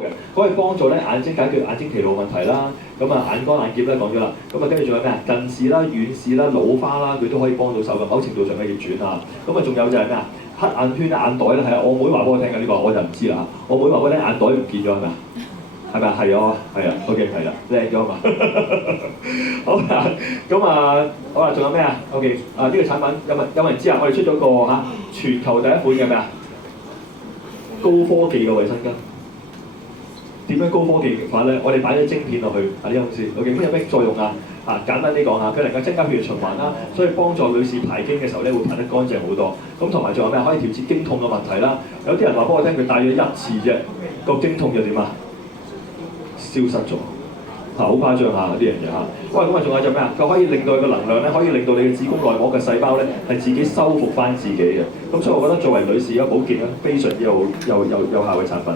嘅，可以幫助咧眼睛解決眼睛疲勞問題啦。咁啊眼乾眼澀咧講咗啦，咁啊跟住仲有咩啊？近視啦、遠視啦、老花啦，佢都可以幫到手嘅，某程度上嘅逆轉啊。咁啊仲有就係咩啊？黑眼圈、眼袋咧，係啊，我妹話俾我聽嘅呢個，我就唔知啦。我妹話俾我聽眼袋唔見咗係咪啊？係咪啊？係啊，係啊 ，OK 係啦，靚咗嘛。好啦，咁啊，好啦，仲有咩啊 ？OK 啊，呢個產品有冇人知啊？我哋出咗個嚇全球第一款嘅咩啊？高科技嘅衛生巾。點樣高科技法咧？我哋擺咗晶片落去啊！呢個公司 OK， 咁有咩作用啊？啊，簡單啲講下，佢能夠增加血液循環啦，所以幫助女士排經嘅時候咧會排得乾淨好多。咁同埋仲有咩？可以調節經痛嘅問題啦。有啲人話俾我聽，佢戴咗一次啫，個經痛就點啊？消失咗嚇，好誇張嚇啲人嘅嚇。喂，咁啊仲有就咩啊？佢可以令到個能量咧，可以令到你嘅子宮內膜嘅細胞咧係自己修復翻自己嘅。咁所以我覺得作為女士嘅保健咧，非常之有效嘅產品。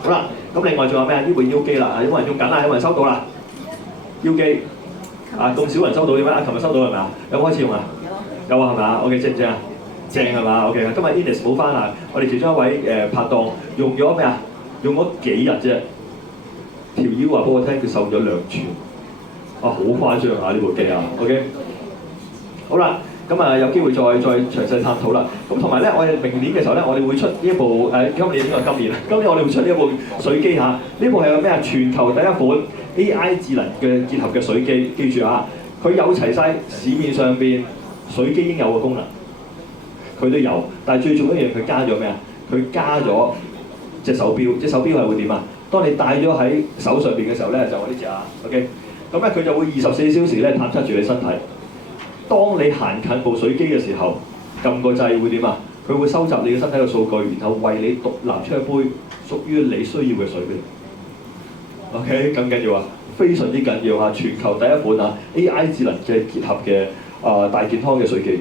好啦，咁另外仲有咩啊？呢部腰機啦，有冇人用緊啊？有冇人收到啦？腰機啊，咁少人收到點解？啊，琴日收到係咪啊？有冇開始用啊？有啊，係咪啊 ？OK， 正唔正啊？正係嘛 ？OK， 今日 Ines 補翻啊！我哋其中一位拍檔用咗咩啊？用咗幾日啫，條腰話俾我聽，佢瘦咗2寸，啊，好誇張啊！呢部機啊 ，OK， 好啦。咁啊，有機會再詳細探討啦。咁同埋咧，我哋明年嘅時候咧，我哋會出呢一部今年應該係今年啦。今年我哋會出呢一部水機嚇。呢部係有咩啊？全球第一款 AI 智能嘅結合嘅水機。記住啊，佢有齊晒市面上邊水機應有嘅功能，佢都有。但係最重要一樣，佢加咗咩啊？佢加咗隻手錶。隻手錶係會點啊？當你戴咗喺手上邊嘅時候咧，就我呢隻啊 ，OK。咁咧佢就會24小時咧探測住你身體。當你行近部水機嘅時候，撳個掣會點啊？佢會收集你嘅身體嘅數據，然後為你獨立出一杯屬於你需要嘅水俾你。OK， 咁緊要啊，非常之緊要啊！全球第一款啊 AI 智能嘅結合嘅大健康嘅水機。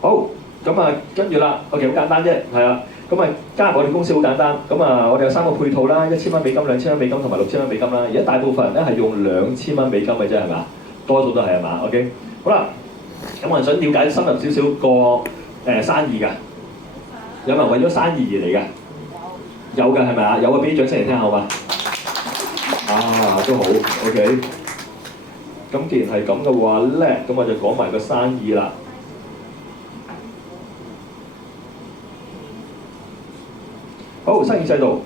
好，咁啊跟住啦 ，OK 好簡單啫，係啊。咁啊加入我哋公司好簡單，咁啊我哋有3個配套啦，1000蚊美金、2000蚊美金同埋6000蚊美金啦。而家大部分人咧係用2000蚊美金嘅啫，係嘛？多數都係嘛 ？OK， 好啦，有冇人想了解深入少少個生意㗎？有冇人為咗生意而嚟㗎？有嘅係咪啊？有嘅俾啲掌聲嚟聽好嘛？啊，都好 OK。咁既然係咁嘅話咧，咁我就講埋個生意啦。好，生意制度。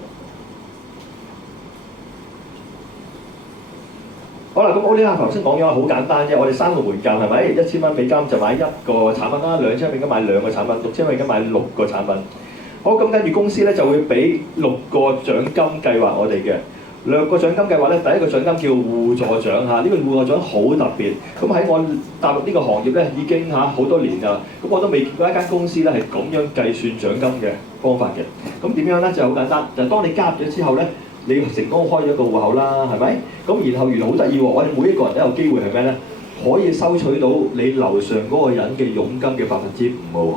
好啦，咁我呢下頭先講咗好簡單啫，我哋3個門檻係咪？1000蚊美金就買1個產品啦，2000美金買2個產品，6000美金買6個產品。好，咁跟住公司咧就會俾6個獎金計劃我哋嘅。6個獎金計劃咧，第一個獎金叫互助獎嚇，呢個互助獎好特別。咁喺我踏入呢個行業咧已經好多年㗎啦，咁我都未見過一間公司咧係咁樣計算獎金嘅方法嘅。咁點樣咧？就好簡單，就係當你加入咗之後咧。你成功開咗一個戶口啦，係咪？咁然後原來好得意喎，我哋每一個人都有機會係咩咧？可以收取到你樓上嗰個人嘅佣金嘅5%嘅喎，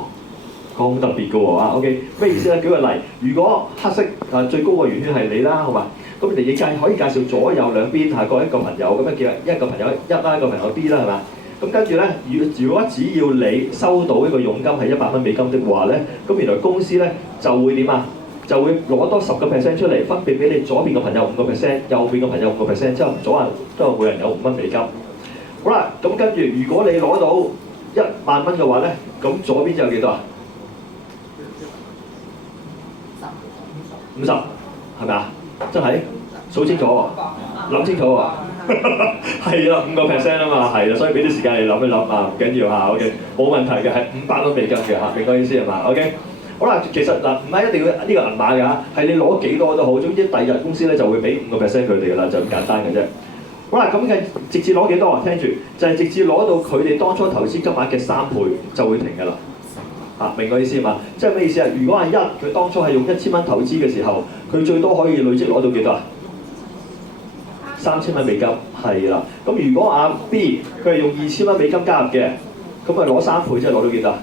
咁特別嘅喎啊 OK， 咩意思咧？舉個例，如果黑色最高個圓圈係你啦，好嘛？咁你可以介紹左右兩邊各一個朋友，咁樣叫一個朋友一啦，一個朋友 B 啦，係嘛？咁跟住咧，如果只要你收到一個佣金係100蚊美金的話咧，咁原來公司咧就會點啊？就會攞多10% 出嚟，分別俾你左邊嘅朋友5%，右邊嘅朋友5%，之後左右都係每人有5蚊美金。好啦，咁跟住如果你攞到10000蚊嘅話咧，咁左邊就有幾多啊？50，係咪啊？真係數清楚喎，諗清楚喎。係啦，5% 啊嘛，係啦，所以俾啲時間你諗一諗啊，唔緊要嚇 ，OK， 冇問題嘅，係500蚊美金嘅嚇，明白意思係嘛 ？OK。好啦，其實嗱唔係一定要呢個銀碼㗎，係你攞幾多都好，總之第二日公司咧就會俾5%佢哋㗎啦，就咁簡單嘅啫。好啦，咁嘅直至攞幾多啊？聽住，就係直至攞到佢哋當初投資金額嘅3倍就會停㗎啦。明個意思嘛？即係咩意思啊？如果係佢當初係用1000蚊投資嘅時候，佢最多可以累積攞到幾多啊？3000蚊美金，係啦。咁如果阿 B 佢係用2000蚊美金加入嘅，咁咪攞3倍，即係攞到幾多啊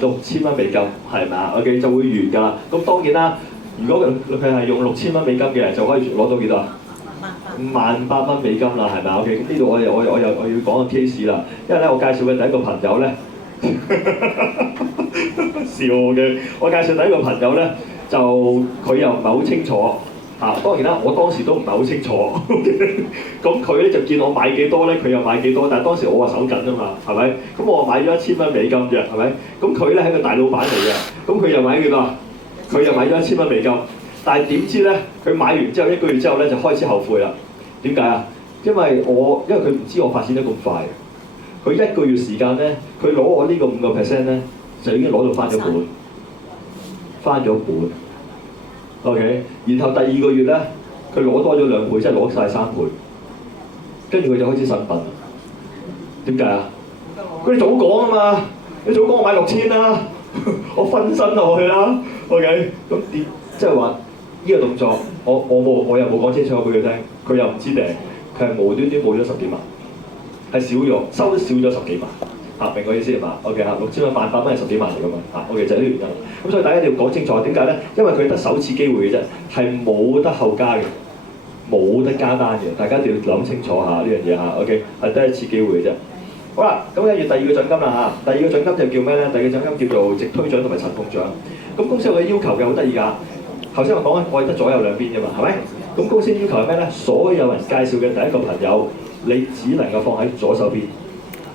？6000蚊美金，係咪啊 ？OK 就會完㗎啦。咁當然啦，如果佢係用6000蚊美金嘅，就可以攞到幾多啊？18000蚊美金啦，係咪啊 ？OK 咁呢度我要講個 case 啦，因為咧我介紹嘅第一個朋友咧笑嘅，我介紹第一個朋友咧就就佢又唔係好清楚。當然啦，我當時都唔係好清楚。咁佢咧就見我買幾多咧，佢又買幾多，但係當時我話手緊啊嘛，係咪？咁我買咗1000蚊美金啫，係咪？咁佢咧係個大老闆嚟嘅，咁佢又買幾多啊？佢又買咗1000蚊美金，但係點知咧，佢買完之後1個月之後咧就開始後悔啦。點解啊？因為佢唔知我發展得咁快，佢1個月時間咧，佢攞我呢個5% 咧，就已經攞到翻咗本。OK， 然後第2個月咧，佢攞多咗2倍，即係攞晒3倍，跟住佢就開始呻笨。點解啊？佢哋早講啊嘛，你早講我買6000啦，我分身落去啦。OK， 咁點即係話呢個動作，我又冇講清楚俾佢聽，佢又唔知定，佢係無端端冇咗10幾萬，係少咗，收得少咗10幾萬。明我意思係嘛 ？OK 6000蚊1,800蚊係10幾萬嚟㗎嘛？OK 就係呢個原因。咁所以大家一定要講清楚點解咧？因為佢得首次機會嘅啫，係冇得後加嘅，冇得加單嘅。大家一定要諗清楚下呢樣嘢嚇。OK 係得一次機會嘅啫。好啦，咁跟住第2個獎金啦嚇。第2個獎金就叫咩咧？第2個獎金叫做直推獎同埋塵碰獎。咁公司有個要求嘅，好得意㗎。頭先我講緊我係得左右兩邊㗎嘛，係咪？咁公司要求係咩咧？所有人介紹嘅第一個朋友，你只能夠放喺左手邊。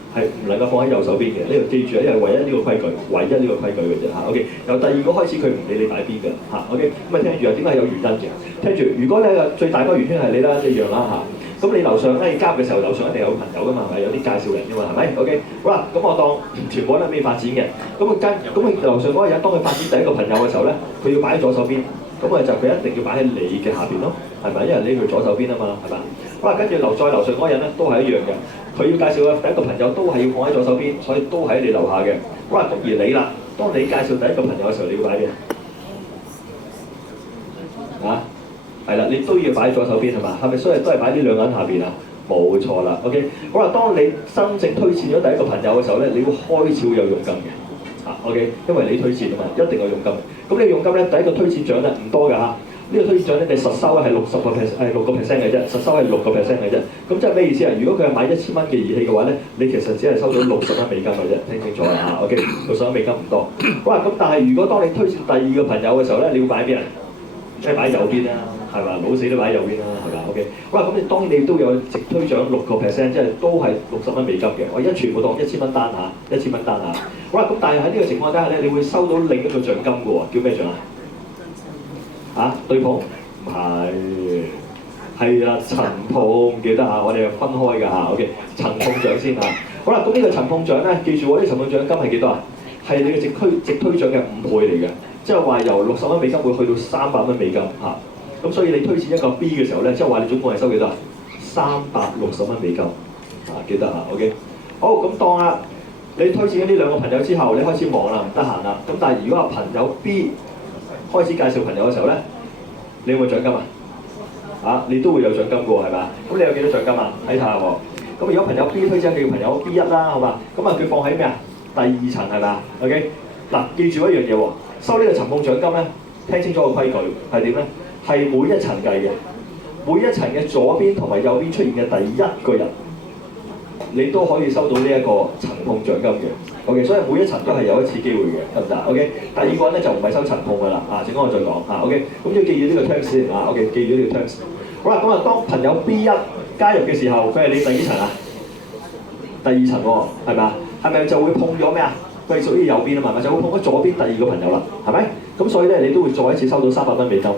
係唔能夠放喺右手邊嘅，呢個記住啊，因為唯一呢個規矩，唯一呢個規矩嘅啫嚇。OK， 由第2個開始佢唔理你擺邊㗎嚇。OK， 咁啊聽住啊，點解係有原因嘅？聽住，如果咧最大嗰個原因係你啦一樣啦嚇。咁你樓上咧加嘅時候，樓上一定有朋友㗎嘛，係咪？有啲介紹人㗎嘛，係咪 ？OK， 好啦，咁我當全部都係未發展嘅，咁佢樓上嗰個人當佢發展第一個朋友嘅時候咧，佢要擺喺左手邊，咁啊就佢一定要擺喺你嘅下邊咯，係咪？因為你佢左手邊啊嘛，係咪？好啦，跟住樓上嗰個人咧都係一樣嘅。佢要介紹嘅第一個朋友都係要放喺左手邊，所以都喺你樓下嘅。好啦，咁而你啦，當你介紹第一個朋友嘅時候，你要擺邊啊？係啦，你都要擺喺左手邊係嘛？係咪所以都係擺呢2個人下邊啊？冇錯啦。OK， 好啦，當你真正推薦咗第一個朋友嘅時候咧，你會開始會有佣金嘅。OK， 因為你推薦啊嘛，一定有佣金。咁你佣金咧，第一個推薦獎咧唔多㗎嚇。呢個推薦獎咧，你實收係6% 嘅啫，實收係6% 嘅啫。咁即係咩意思啊？如果佢係買1000蚊嘅儀器嘅話咧，你其實只係收到60蚊美金嘅啫，聽清楚啦嚇。OK， 60蚊美金唔多。好啦，咁但係如果當你推薦第2個朋友嘅時候咧，你要擺邊啊？即係擺右邊啦，係嘛？老死都擺右邊啦，係嘛 ？OK， 好啦，咁你當然你都有直推獎6%，即係都係60蚊美金嘅。我而家全部當1000蚊單嚇，1000蚊單嚇。好啦，咁但係喺呢個情況底下咧，你會收到另一個獎金嘅喎，叫咩獎啊？對碰？唔係啦，塵碰記得嚇，我哋係分開㗎嚇。OK， 塵碰獎先嚇。好啦，咁呢個塵碰獎咧，記住喎，呢個塵碰獎金係幾多啊？係你嘅直推獎嘅5倍嚟嘅，即係話由60蚊美金會去到300蚊美金嚇。咁所以你推薦一個 B 嘅時候咧，即係話你總共係收幾多啊？360蚊美金記得嚇。OK， 好，咁當啊，你推薦咗呢2個朋友之後，你開始忙啦，唔得閒啦。咁但係如果話朋友 B 開始介紹朋友嘅時候咧，你有冇獎金啊？你都會有獎金嘅喎，係嘛？咁你有幾多獎金啊？睇下喎。咁如果朋友 B 推薦嘅朋友 B1啦，好嘛？咁啊佢放喺咩啊？第2層係嘛 ？OK， 嗱，記住一樣嘢喎，收呢個塵碰獎金咧，聽清楚個規矩係點咧？係每一層計嘅，每一層嘅左邊同埋右邊出現嘅第1個人，你都可以收到呢一個塵碰獎金嘅。OK， 所以每一層都係有一次機會嘅，得唔得 ？OK， 第2個咧就唔係收塵碰㗎啦，陣間我再講OK， 咁要記住呢個 terms 先OK， 記住呢個 terms。好啦，咁啊，當朋友 B1 加入嘅時候，佢係你第幾層啊？第2層喎，係咪啊？係咪就會碰咗咩啊？佢係屬於右邊啊嘛，咪就會碰咗左邊第2個朋友啦，係咪？咁所以咧，你都會再一次收到300蚊美金。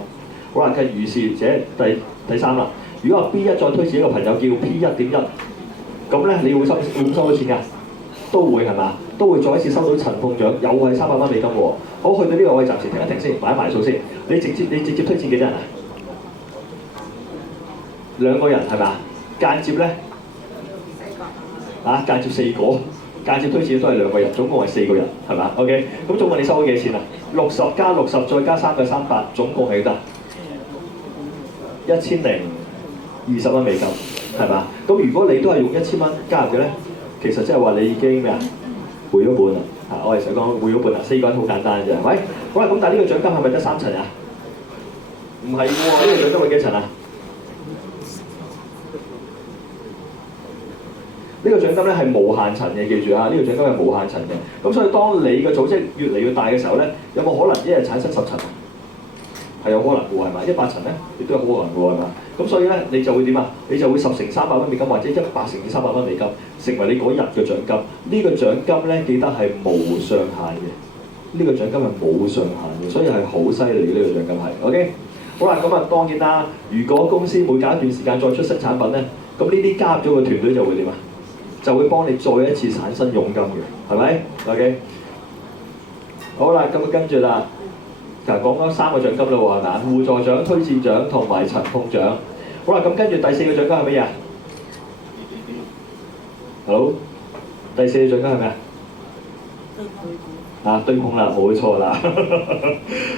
好啦，跟住如是者第3啦。如果話 B1 再推薦一個朋友叫 P1.1，咁咧你會收到錢㗎？都會係嘛？都會再一次收到塵碰獎，又係300蚊美金喎。好，去到呢個位暫時停一停先，買埋數先。你直接推薦幾多人啊？2個人係咪？間接咧？間接4個，間接推薦都係2個人，總共係4個人係嘛 ？OK， 咁總共你收咗幾錢啊？60加60再加3個300，總共係幾多？1020蚊美金係嘛？咁如果你都係用1000蚊加入嘅咧？其實即係話你已經咩啊？回咗本啦！我哋想講回咗本啦，4個人好簡單啫，係咪？好啦，咁但係呢個獎金係咪得3層啊？唔係喎，呢個獎金會幾層啊？呢個獎金咧係無限層嘅，記住啊！呢個獎金係無限層嘅。咁所以當你嘅組織越嚟越大嘅時候咧，有冇可能一日產生10層啊？係有可能嘅喎，係嘛？100層咧，亦都有可能嘅喎，係嘛？咁所以咧，你就會點啊？你就會10乘300蚊美金，或者100乘以300蚊美金，成為你嗰日嘅獎金。呢個獎金咧，記得係無上限嘅。呢個獎金係冇上限嘅，所以係好犀利嘅。呢個獎金係 OK。好啦，咁啊當然啦，如果公司每隔一段時間再出新產品咧，咁呢啲加入咗個團隊就會點啊？就會幫你再一次產生佣金嘅，係咪 ？OK。好啦，咁跟住啦，就講咗3個獎金啦喎，係咪啊？互助獎、推薦獎同埋陳碰獎。好啦，咁跟住第4個獎金係乜嘢啊？好，第4個獎金係咩啊？對碰啦，冇錯啦。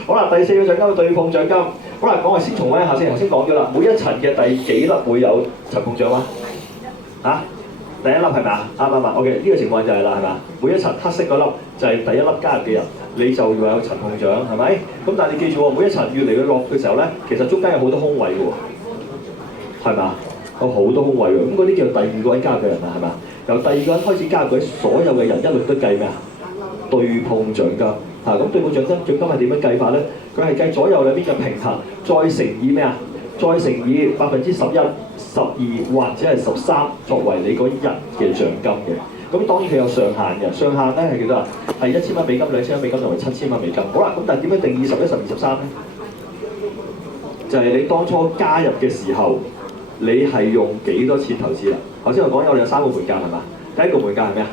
好啦，第4個獎金係對碰獎金。好啦，講下先重溫一下先。頭先講咗啦，每一層嘅第幾粒會有陳碰獎啊？第1粒係咪啊？啱。OK， 呢個情況就係啦，係咪啊？每一層黑色嗰粒就係第1粒加入嘅人，你就要有陳碰獎，係咪？咁但係你記住喎，每一層越嚟越落嘅時候咧，其實中間有好多空位嘅喎，係咪啊？有好多空位嘅，咁嗰啲叫做第2個位加入嘅人啦，係咪啊？由第2個人開始加入嘅所有嘅人一律都計咩啊？對碰獎金咁對碰獎金係點樣計法咧？佢係計左右兩邊嘅平衡，再乘以咩啊？再乘以11%、12%或者係13%作為你嗰日嘅獎金嘅。咁當然佢有上限嘅，上限咧係幾多啊？係1000蚊美金、2000蚊美金同埋7000蚊美金。好啦，咁但係點樣定義11、12、13咧？就係你當初加入嘅時候，你係用幾多錢投資啦？頭先我講有3個門價係嘛？第一個門價係咩啊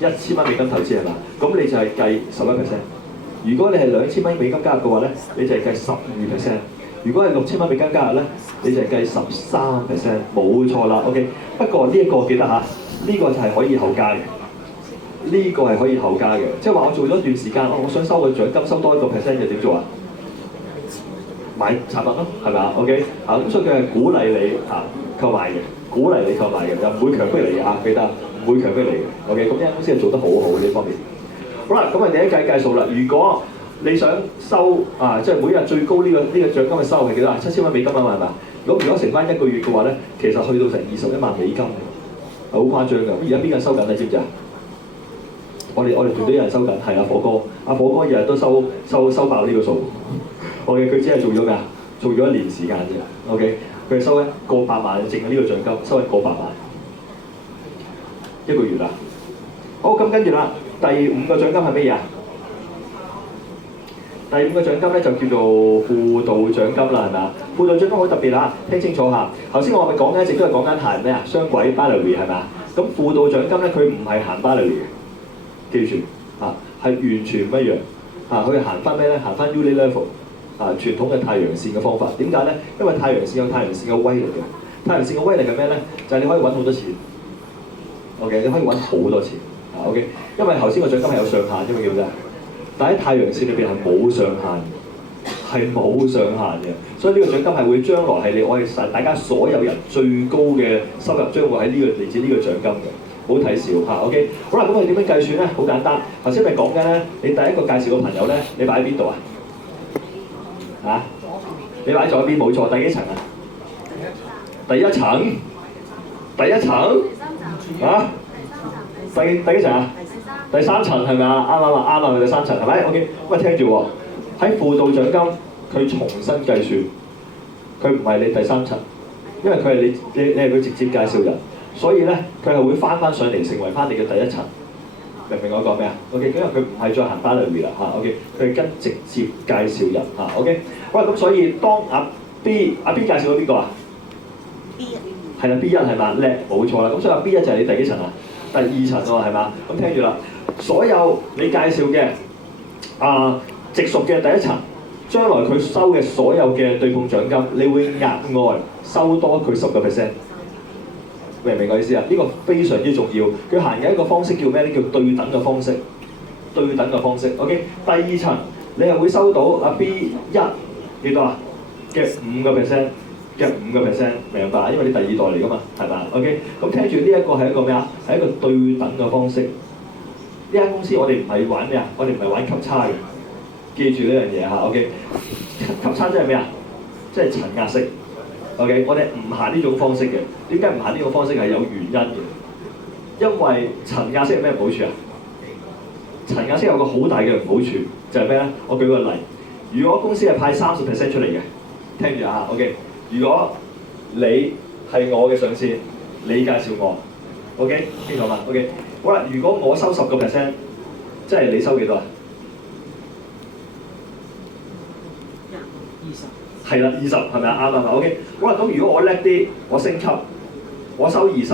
？1000蚊美金投資係嘛？咁你就係計11%。如果你係2000蚊美金加入嘅話咧，你就係計12%。如果係6000蚊美金加入咧，你就係計13%。冇錯啦 ，OK。不過呢一個記得嚇，呢個就係可以後加嘅。呢個係可以後加嘅，即係話我做咗一段時間，我想收個獎金收多1%就點做啊？買產品咯，係咪啊 ？OK。咁所以佢係鼓勵你購買嘅，鼓勵你購買嘅，又唔會強迫你嘅嚇，記得唔會強迫你嘅。OK。咁呢間公司係做得好好呢方面。好啦，咁啊第一計數啦。如果你想收即係每日最高呢個獎金嘅收入係幾多啊？7000蚊美金啊嘛，係咪？咁如果乘翻1個月嘅話咧，其實去到成21萬美金嘅，好誇張㗎。咁而家邊個收緊你知唔知啊？我哋團隊有人收緊，係啊，火哥，火哥日日都收爆呢個數。OK， 佢只係做咗咩啊？做咗1年時間啫。OK， 佢係收緊過百萬，淨係呢個獎金收緊過百萬1個月啦。好，咁跟住啦。第5個獎金係乜嘢啊？第5個獎金咧就叫做輔導獎金啦，係咪啊？輔導獎金好特別嚇，聽清楚嚇。頭先我咪講緊一直都係講緊行咩啊？雙軌 binary 係咪啊？咁輔導獎金咧佢唔係行 binary 嘅，記住係完全唔一樣佢係行翻咩咧？行翻 uni level 傳統嘅太陽線嘅方法。點解咧？因為太陽線有太陽線嘅威力嘅。太陽線嘅威力係咩咧？就係你可以揾好多錢。OK， 你可以揾好多錢。OK， 因為頭先個獎金係有上限啫嘛，叫咩？但喺太陽線裏邊係冇上限，係冇上限嘅。所以呢個獎金係會將來係我哋大家所有人最高嘅收入，將會喺嚟自呢個獎金嘅，唔好睇小 OK， 好啦，咁佢點樣計算咧？好簡單。頭先咪講緊咧，你第一個介紹個朋友咧，你擺喺邊度啊？你擺喺左邊冇錯，第幾層啊？第一層。第一層。第幾層啊？第3層係咪啊？啱第3層係咪 ？OK， 咁聽住喎，喺輔導獎金佢重新計算，佢唔係你第3層，因為佢係你係佢直接介紹人，所以咧佢係會翻上嚟成為翻你嘅第1層，明唔明我講咩啊 ？OK， 因為佢唔係再行 binary 啦OK， 佢係跟直接介紹人OK， 好啦，咁所以當阿 B 介紹咗邊個啊 ？B 係啦 ，B1係嘛？叻，冇錯啦。咁所以阿 B1就係你第幾層啊？第2層喎，係嘛？咁聽住啦，所有你介紹嘅直屬嘅第1層，將來佢收嘅所有嘅對碰獎金，你會額外收多佢10%，明唔明我意思啊？呢個非常之重要。佢行嘅一個方式叫咩咧？叫對等嘅方式，對等嘅方式。OK， 第2層你係會收到阿 B1幾多啊？嘅5%。嘅5%，明白？因為你第2代嚟㗎嘛，係嘛 ？OK， 咁聽住呢一個係一個咩啊？係一個對等嘅方式。呢間公司我哋唔係玩咩啊？我哋唔係玩級差嘅，記住呢樣嘢嚇。OK， 級差即係咩啊？即係層壓式。OK， 我哋唔行呢種方式嘅。點解唔行呢種方式係有原因嘅？因為層壓式有咩唔好處啊？層壓式有個好大嘅唔好處，就係咩咧？我舉個例，如果公司係派30%出嚟嘅，聽住啊 ，OK。如果你係我嘅上司，你介紹我 ，OK， 清楚嘛 ？OK。好啦，如果我收10%，即係你收幾多啊？20。係啦，20係咪啊？啱啊 ，OK。好啦，咁如果我叻啲，我升級，我收20，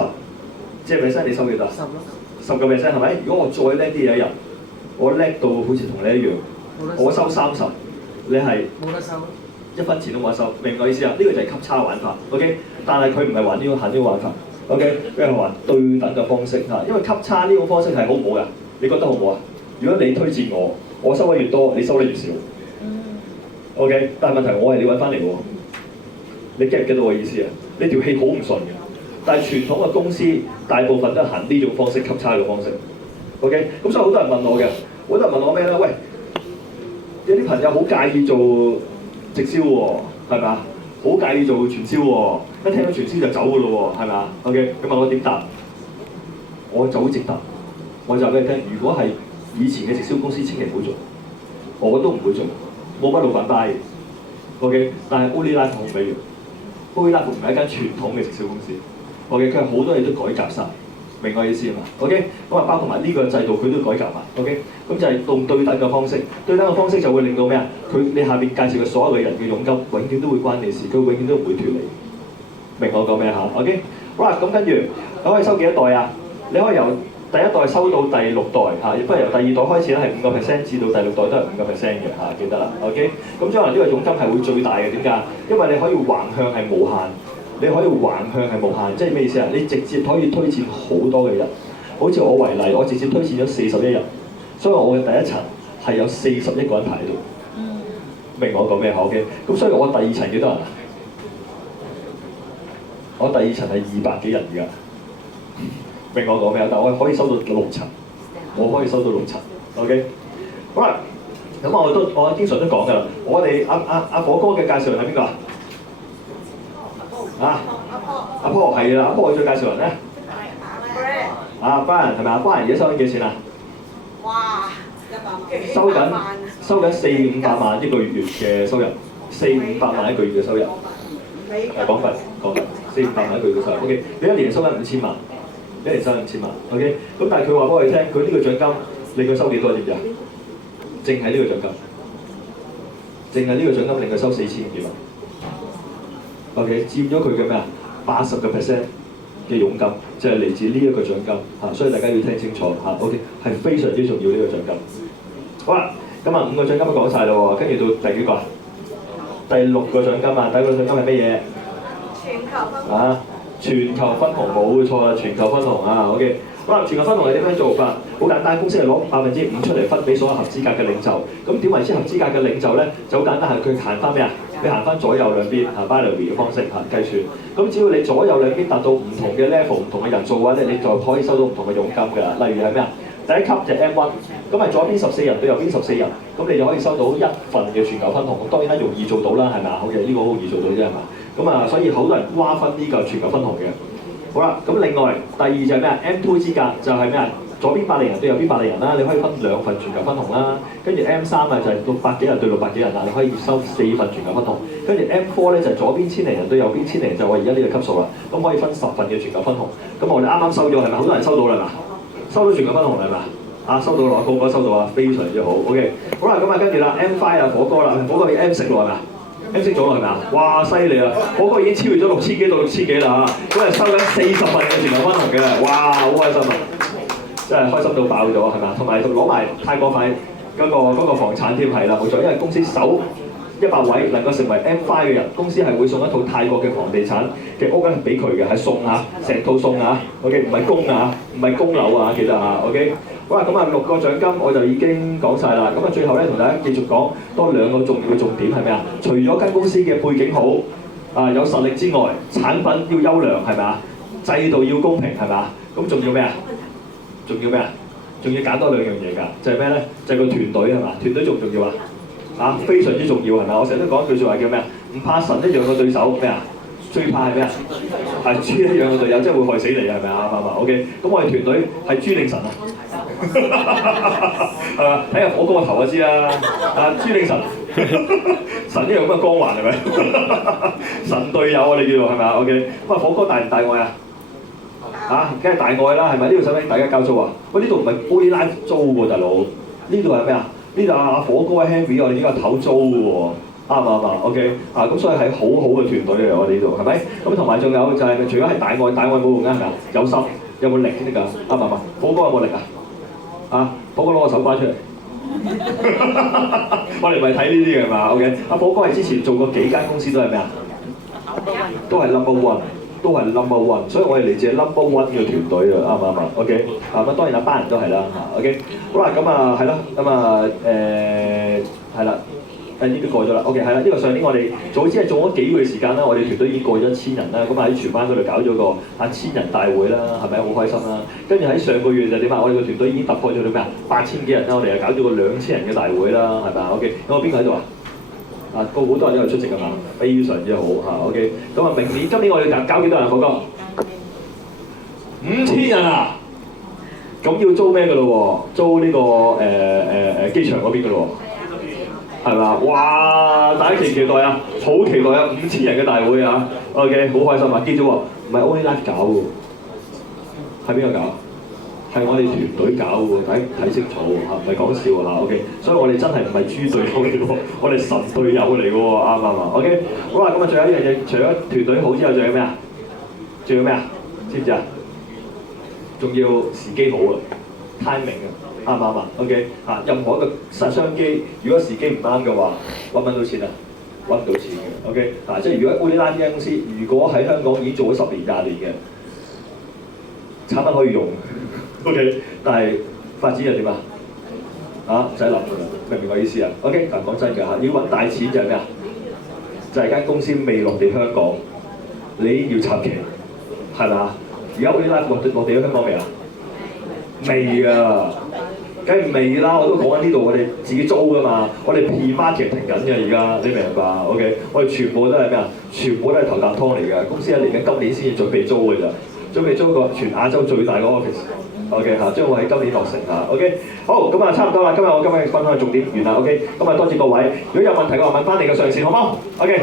即係咪先？你收幾多？10%係咪？如果我再叻啲有一日，我叻到好似同你一樣，我收30，你係冇得收，1分錢都冇得收，明我意思啊？呢個就係級差玩法 ，OK。但係佢唔係玩呢個行呢個玩法 ，OK。佢係玩對等嘅方式嚇，因為級差呢種方式係好唔好㗎？你覺得好唔好啊？如果你推薦我，我收得越多，你收得越少。OK， 但係問題我係你揾翻嚟喎，你 get 唔 get 到我意思啊？你條氣好唔順嘅，但係傳統嘅公司大部分都係行呢種方式，級差嘅方式。OK， 咁所以好多人問我嘅，好多人問我咩咧？喂，有啲朋友好介意做直銷喎，係咪啊？好介意做傳銷喎，一聽到傳銷就走㗎咯喎，係咪啊 ？OK，佢問我點答？我就好直答，我就俾你聽。如果係以前嘅直銷公司，千祈唔好做，我都唔會做。冇乜老闆 buy 嘅 ，OK， 但係 Holy Life 好唔一樣。Holy Life 唔係一間傳統嘅直銷公司 ，OK， 佢係好多嘢都改革晒，明我意思嘛 ？OK， 咁啊包括埋呢個制度佢都改革埋 ，OK， 咁就係用對等嘅方式，對等嘅方式就會令到咩啊？你下邊介紹嘅所有嘅人嘅佣金，永遠都會關你事，佢永遠都唔會脫離。明我講咩嚇 ？OK， 好啦，咁跟住你可以收幾多代啊？你可以由第一代收到第6代嚇，亦不如由第2代開始咧係5%至到第6代都係5%嘅嚇，記得啦 ，OK。咁將來呢個佣金係會最大嘅，點解？因為你可以橫向係無限，你可以橫向係無限，即係咩意思啊？你直接可以推薦好多嘅人，好似我為例，我直接推薦咗41人，所以我嘅第一層係有41個人排喺度。明我講咩嚇 ？OK。咁所以我第2層幾多人啊？我第2層係200幾人㗎。明我講咩啊？但我可以收到6層，我可以收到6層 ，OK。好啦，咁我經常都講㗎啦。我哋阿火哥嘅介紹人係邊個啊？阿坡係啦，阿坡係最介紹人咧。Brian 係咪啊？Brian 而家收緊幾錢啊？哇！100萬。收緊400-500萬一個月嘅收入，400-500萬一個月嘅收入。講法400-500萬一個月嘅收入 ，OK。你一年收緊5000萬。1年收5000萬 ，OK。咁但係佢話俾我哋聽，佢呢個獎金令佢收幾多知唔知啊？淨係呢個獎金，淨係呢個獎金令佢收4000幾萬 ，OK。佔咗佢嘅咩啊？80% 嘅佣金，就係嚟自呢一個獎金嚇，所以大家要聽清楚嚇 ，OK。係非常之重要呢個獎金。好啦，咁啊5個獎金都講晒啦喎，跟住到第幾個啊？第6個獎金啊，第1個獎金係乜嘢？全球分紅。全球分紅冇錯啦，全球分紅啊 ，OK。好啦，全球分紅係點樣做法？好簡單，公司係攞5%出嚟分俾所有合資格嘅領袖。咁點為之合資格嘅領袖咧？就好簡單，係佢行翻咩啊？你行翻左右兩邊嚇 binary 嘅方式嚇計算。咁只要你左右兩邊達到唔同嘅 level、唔同嘅人數嘅話咧，你就可以收到唔同嘅佣金㗎啦。例如係咩啊？第一級就 M1，咁係左邊14人對右邊14人，咁你就可以收到1份嘅全球分紅。咁當然啦，容易做到啦，係咪啊？好嘅，呢個好容易做到啫，係嘛？咁啊，所以好多人瓜分呢個全球分紅嘅。好啦，咁另外第2就係咩啊 ？M2 資格就係咩啊？左邊80人對右邊80人啦，你可以分2份全球分紅啦。跟住 M3啊就係600幾人對600幾人啦，你可以收4份全球分紅。跟住 M4咧就係左邊1000零人對右邊1000零人，就係我而家呢個級數啦。咁可以分10份嘅全球分紅。咁我哋啱啱收咗係咪？好多人收到啦係嘛？收到全球分紅係嘛？啊，收到啦，個個收到啊，非常之好。OK， 好啦，咁啊跟住啦 ，M5 啊，火哥啦，火哥要 M6咯係咪啊？ M 識咗啦係咪啊？哇，犀利啊！嗰個已經超越咗6000幾到6000幾啦嚇，咁係收緊40份嘅全球分紅嘅，哇，好開心啊！真係開心到爆咗係咪啊？同埋攞埋泰國塊嗰個房產添係啦，冇錯，因為公司首100位能夠成為 M5 嘅人，公司係會送一套泰國嘅房地產嘅屋咧俾佢嘅，係送嚇，成套送嚇 ，OK， 唔係供啊，唔係供樓啊，記得嚇 ，OK。好啦，咁啊6個獎金我就已經講晒啦。咁啊最後咧同大家繼續講多2個重要嘅重點係咩啊？除咗間公司嘅背景好有實力之外，產品要優良係咪啊？制度要公平係咪啊？咁仲要咩啊？仲要咩啊？仲要揀多2樣嘢㗎，就係咩咧？就係個團隊係嘛？團隊重唔重要啊？啊，非常之重要係咪？我成日都講一句説話叫咩啊？唔怕神一樣嘅對手咩啊？最怕係咩啊？係豬一樣嘅隊友，即係會害死你係咪啊？啱唔啱 ？OK， 咁我哋團隊係豬定神啊？係嘛？睇下火哥個頭就知啦。豬定神神呢個咁嘅光環係咪？神隊友啊，你叫做係咪啊 ？OK， 咁啊，火哥大唔大愛啊？啊，梗係大愛啦，係咪？呢度使唔使大家交租啊？喂，呢度唔係 Only Life 租喎，大佬。呢度係咩啊？呢度阿火哥 Henry， 我哋呢個頭租嘅喎，啱唔啱啊 ？OK， 啊咁所以係好好嘅團隊嚟，我哋呢度係咪？咁同埋仲有就係、除咗係大愛冇用㗎係咪啊？有心，有冇力先得㗎？啱唔啱啊？火哥有冇力啊？啊，火哥攞個手瓜出嚟。我哋咪睇呢啲嘅嘛 ，OK。阿火哥係之前做過幾間公司都係咩啊？都係 number one。都係 number one， 所以我哋嚟自 number one 嘅團隊啊，啱唔啱啊 ？OK， 啊咁當然有班人都係啦嚇 ，OK。好啦，咁啊係啦，咁啊係啦，呢啲過咗啦，OK 係啦，呢個上年我哋早只係做咗幾個月時間啦，我哋團隊已經過咗1000人啦，咁喺荃灣嗰度搞咗個1000人大會啦，係咪好開心啦？跟住喺上個月就點啊？我哋個團隊已經突破咗到咩啊？8000幾人啦，我哋又搞咗個2000人嘅大會啦，係咪啊 ？OK， 咁我邊個喺度啊？啊，個個都係因為出席㗎嘛，非常之好嚇 ，OK。咁啊，今年我哋搞幾多人火哥？5000人啊！咁要租咩㗎咯喎？租呢個機場嗰邊㗎咯喎，係嘛？哇！大家期待啊，好期待啊！5000人嘅大會啊 ，OK， 好開心啊！記住喎，唔係 Only Life 搞喎，係邊個搞？係我哋團隊搞喎，睇清楚喎嚇，唔係講笑嚇 ，OK。所以我哋真係唔係豬隊友嚟喎，我哋神隊友嚟嘅喎，啱唔啱啊 ？OK。好啦，咁啊，仲有一樣嘢，除咗團隊好之外，仲有咩啊？仲有咩啊？知唔知啊？仲要時機好啊 ，timing 啊，啱唔啱啊 ？OK。嚇，任何一個商機，如果時機唔啱嘅話，揾唔揾到錢啊？揾唔到錢嘅 ，OK。嗱，即係如果 Only Life 呢間公司，如果喺香港已經做咗10年、20年嘅產品可以用。OK， 但係發展又點啊？唔使諗㗎啦，明唔明我意思啊 ？OK， 但係講真㗎嚇，要揾大錢就係咩啊？就係間公司未落地香港，你要插旗，係咪啊？而家 Only Life 落地咗香港未啊？未啊，梗係未啦！我都講緊呢度，我哋自己租㗎嘛，我哋 pre-market 停緊嘅而家，你明白？OK， 我哋全部都係咩啊？全部都係頭啖湯嚟㗎，公司係嚟緊今年先至準備租㗎咋，準備租個全亞洲最大嘅 office。OK 嚇，將會喺今年落成嚇。OK， 好，咁啊差唔多啦。今日嘅分享重點完啦。OK， 咁啊多謝各位。如果有問題嘅話，問翻你嘅上線好冇？OK。